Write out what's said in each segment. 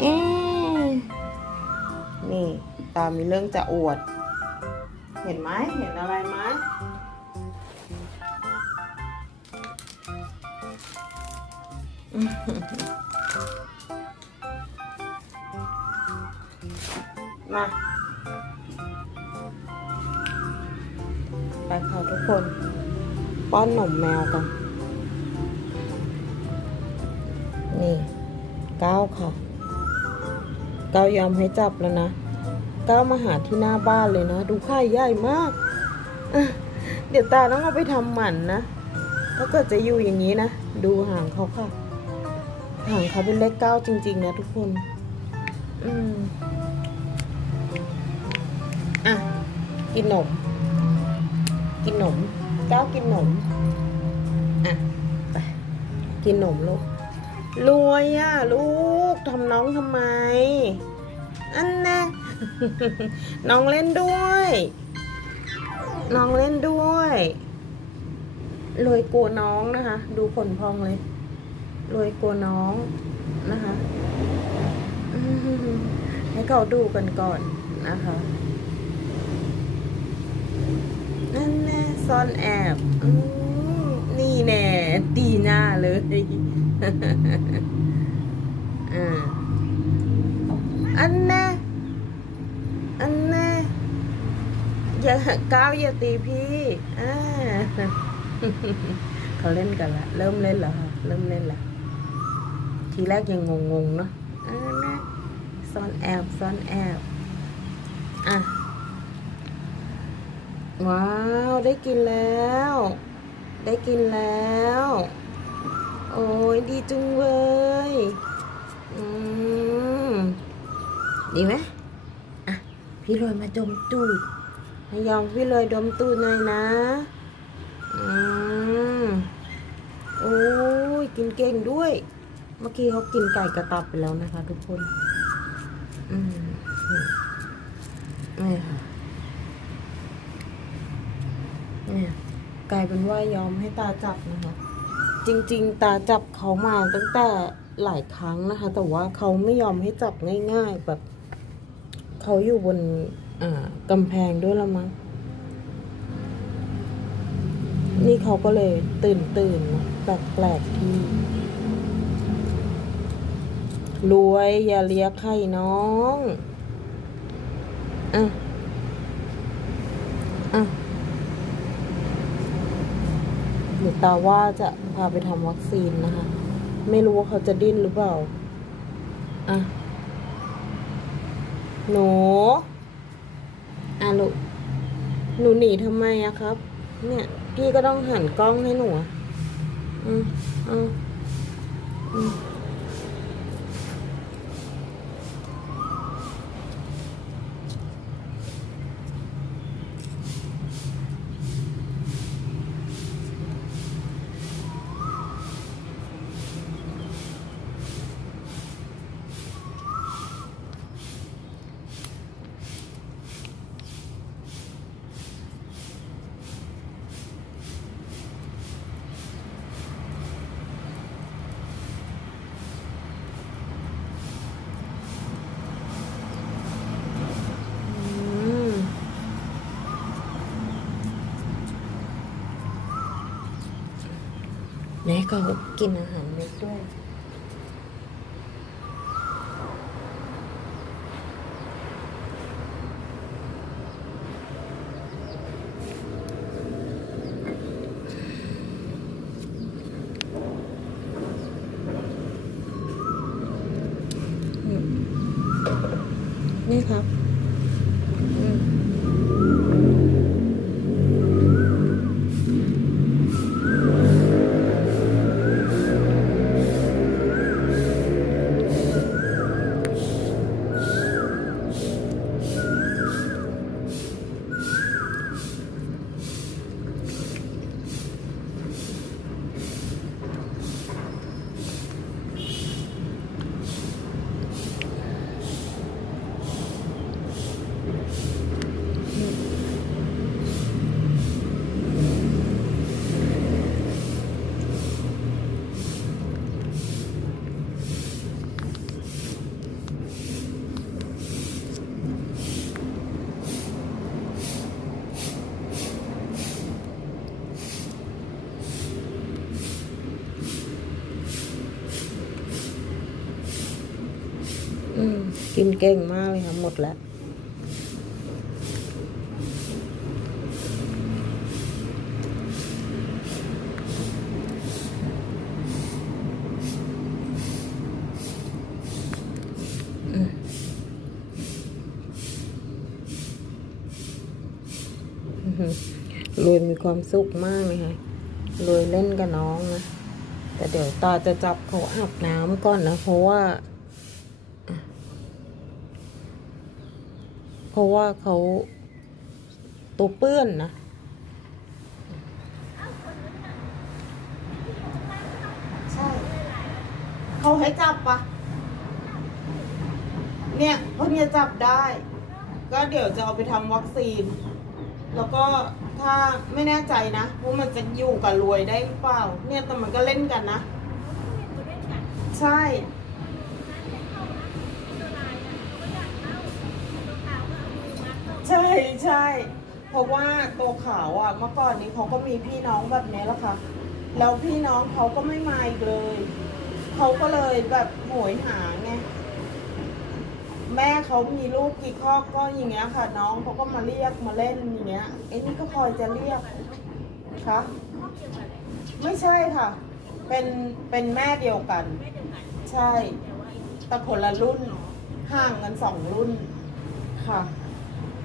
เอ๊นี่ ตามีเรื่องจะอวด เห็นไหมเห็นอะไรไหมมาไปค่ะทุกคน ป้อนหนมแมวกัน นี่ก้าวค่ะ ก้าวยอมให้จับแล้วนะก้าวมาหาที่หน้าบ้านเลยนะ ดูไข่ใหญ่มาก เดี๋ยวตาต้องเอาไปทำหมันนะถ้าเกิดจะอยู่อย่างนี้นะ ดูหางเขาค่ะหางเขาเป็นเลขเก้าจริง ๆ นะทุกคน อืมอะ กินหนม กินหนมก้าวกินหนม อะ ไป กินหนมลูก รวยอะ ลูกทำน้องทำไม อันแน่น้องเล่นด้วย น้องเล่นด้วยรวยกลัวน้องนะคะ ดูผลพองเลยรวยกลัวน้องนะคะให้เขาดูกันก่อนนะคะนั่นแน่ซ่อนแอบอื แน่ตีหน้าเลยอันแน่อันแน่อย่าก้าวอย่าตีพี่อ่าเขาเล่นกันละเริ่มเล่นแล้วค่ะเริ่มเล่นล้วทีแรกยังงงๆเนาะอ่านะซ่อนแอบซ่อนแอบอะว้าว ได้กินแล้ว ได้กินแล้ว โอ้ยดีจุงเว้ยอืมดีไหมอะ พี่เลยมาดมตูดให้ยอมพี่เลยดมตูดหน่อยนะอืมโอ้ยกินเก่งด้วย เมื่อกี้เขากินไก่กระตับไปแล้วนะคะ ทุกคน อืมนี่ค่ะเนี่ย กลายเป็นว่ายอมให้ตาจับนะคะ จริงๆ ตาจับเขามาตั้งแต่หลายครั้งนะคะ แต่ว่าเขาไม่ยอมให้จับง่ายๆแบบเขาอยู่บนอ่ากำแพงด้วยละมั้งนี่เขาก็เลยตื่นตื่นแปลกๆที่รวยอย่าเลียไข่น้อง อะ อะ หรือตาว่าจะพาไปทำวัคซีนนะคะ ไม่รู้ว่าเขาจะดิ้นหรือเปล่า อะ หนูอะลูกหนูหนีทำไมอะครับ เนี่ย พี่ก็ต้องหันกล้องให้หนูอะอืมอืมอืม อืม แม่ก็กินอาหารเม็ดด้วยนี่ครับ กินเก่งมากเลยค่ะหมดแล้ว รวยมีความสุขมากเลยค่ะรวยเล่นกับน้องนะ แต่เดี๋ยวตาจะจับเขาอาบน้ำก่อนนะ เพราะว่า เพ ราะว่าเขาตัวเปื้อนนะใช่เขาให้จับปะเนี่ยเพิ่งจะจับได้ ก็เดี๋ยวจะเอาไปทำวัคซีน แล้วก็ถ้าไม่แน่ใจนะว่ามันจะอยู่กับรวยได้หรือเปล่า เนี่ยแต่มันก็เล่นกันนะ ใช่ ใช่ใช่เพราะว่าตัวขาวอะเมื่อก่อนนี้เขาก็มีพี่น้องแบบนี้แหละค่ะ แล้วพี่น้องเขาก็ไม่มาอีกเลย เขาก็เลยแบบโหยหาไงแม่เขามีลูกกี่ครอบก็อย่างเงี้ยค่ะ น้องเขาก็มาเรียกมาเล่นอย่างเงี้ยไอ้นี่ก็คอยจะเรียกคะไม่ใช่ค่ะ เป็นเป็นแม่เดียวกัน ใช่แต่คนละรุ่นห่างกันสองรุ่นค่ะ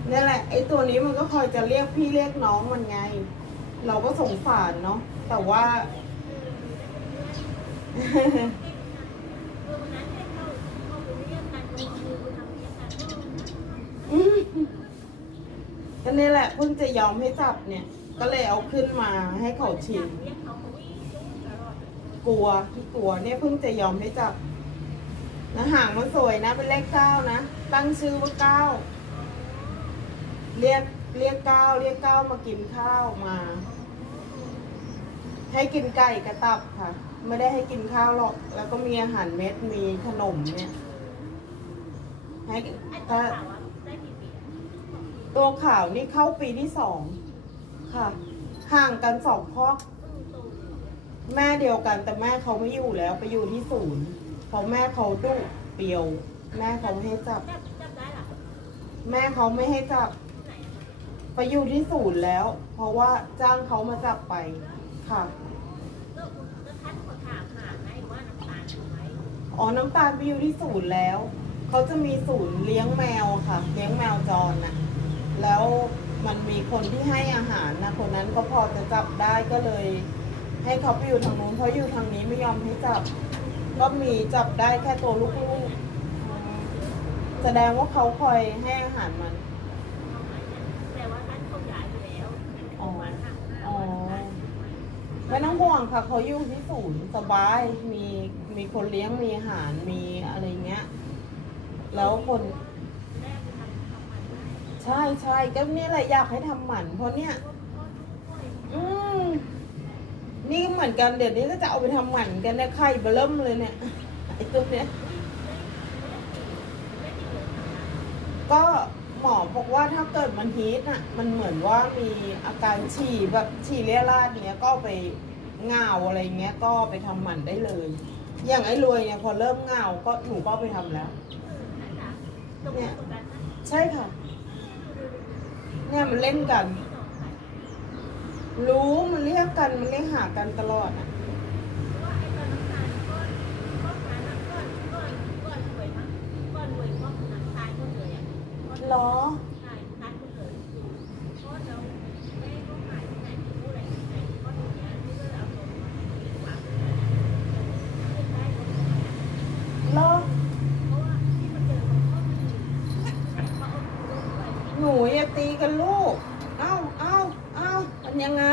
นี่แหละไอ้ตัวนี้มันก็คอยจะเรียกพี่เรียกน้องมันไง เราก็สงสารเนาะแต่ว่า อืมก็นี่แหละเพิ่งจะยอมให้จับเนี่ย ก็เลยเอาขึ้นมาให้เขาชิมกลัวที่กลัวเนี่ยเพิ่งจะยอมให้จับนะหางมันสวยนะ เป็นเลขเก้านะ ตั้งชื่อว่าเก้า เรียกเรียกเก้าเรียกเก้ามากินข้าวมา ให้กินไก่กระตับค่ะ ไม่ได้ให้กินข้าวหรอก แล้วก็มีอาหารเม็ดมีขนมเนี่ยให้ถ้าตัวขาวนี่เข้าปีที่สองค่ะ ห่างกันสองพ่อแม่เดียวกันแต่แม่เขาไม่อยู่แล้วไปอยู่ที่ศูนย์เพราะแม่เขาดุเปียว แม่เขาไม่ให้จับ แม่เขาไม่ให้จับ ไปอยู่ที่ศูนย์แล้ว เพราะว่าจ้างเขามาจับไปค่ะ อ๋อ น้ำตาลไปอยู่ที่ศูนย์แล้ว เขาจะมีศูนย์เลี้ยงแมวอะค่ะ เลี้ยงแมวจรน่ะแล้วมันมีคนที่ให้อาหารนะ คนนั้นก็พอจะจับได้ก็เลย ให้เขาไปอยู่ทางนู้นเพราะอยู่ทางนี้ไม่ยอมให้จับ ก็มีจับได้แค่ตัวลูกๆอืมแสดงว่าเขาคอยให้อาหารมัน อ๋อ อ๋อ ไม่ต้องห่วงค่ะเขาอยู่ที่ศูนย์สบายมีมีคนเลี้ยงมีอาหารมีอะไรเงี้ย แล้วคนใช่ใช่ก็เนี่ยแหละอยากให้ทำหมัน เพราะเนี่ย อืมนี่ก็เหมือนกันเดี๋ยวนี้ก็จะเอาไปทำหมันกันเนี่ยไข่เบิ่มเลยเนี่ยไอ้ตัวเนี้ย ก็ หมอบอกว่าถ้าเกิดมันฮีทอะ มันเหมือนว่ามีอาการฉี่แบบฉี่เลี่ยราดเนี้ยก็ไปเงาอะไรเงี้ยก็ไปทำหมันได้เลย อย่างไอ้รวยเนี่ยพอเริ่มเงาก็หนูก็ไปทำแล้วเนี่ยใช่ค่ะ เนี่ยมันเล่นกัน รู้มันเรียกกันมันเรียกหากันตลอดอะ เหรอ เหรอ หนูอย่าตีกันลูก เอ้าเอ้าเอ้ามันยังไง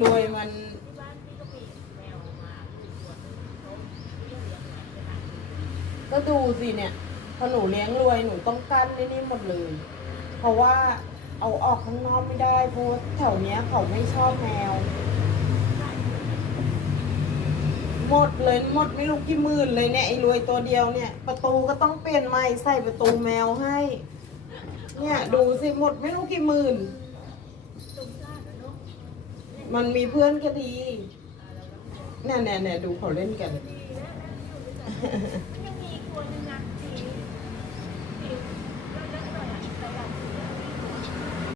รวยมัน ก็ดูสิเนี่ย พอหนูเลี้ยงรวยหนูต้องกั้นในนี่หมดเลย เพราะว่าเอาออกข้างนอกไม่ได้เพราะว่าแถวเนี้ยเขาไม่ชอบแมว หมดเลยหมดไม่รู้กี่หมื่นเลยเนี่ยไอ้รวยตัวเดียวเนี่ย ประตูก็ต้องเปลี่ยนใหม่ใส่ประตูแมวให้ เนี่ยดูสิหมดไม่รู้กี่หมื่น มันมีเพื่อนก็ดีเนี่ยเนี่ยเนี่ยดูเขาเล่นกัน ตัวหนึ่งอะ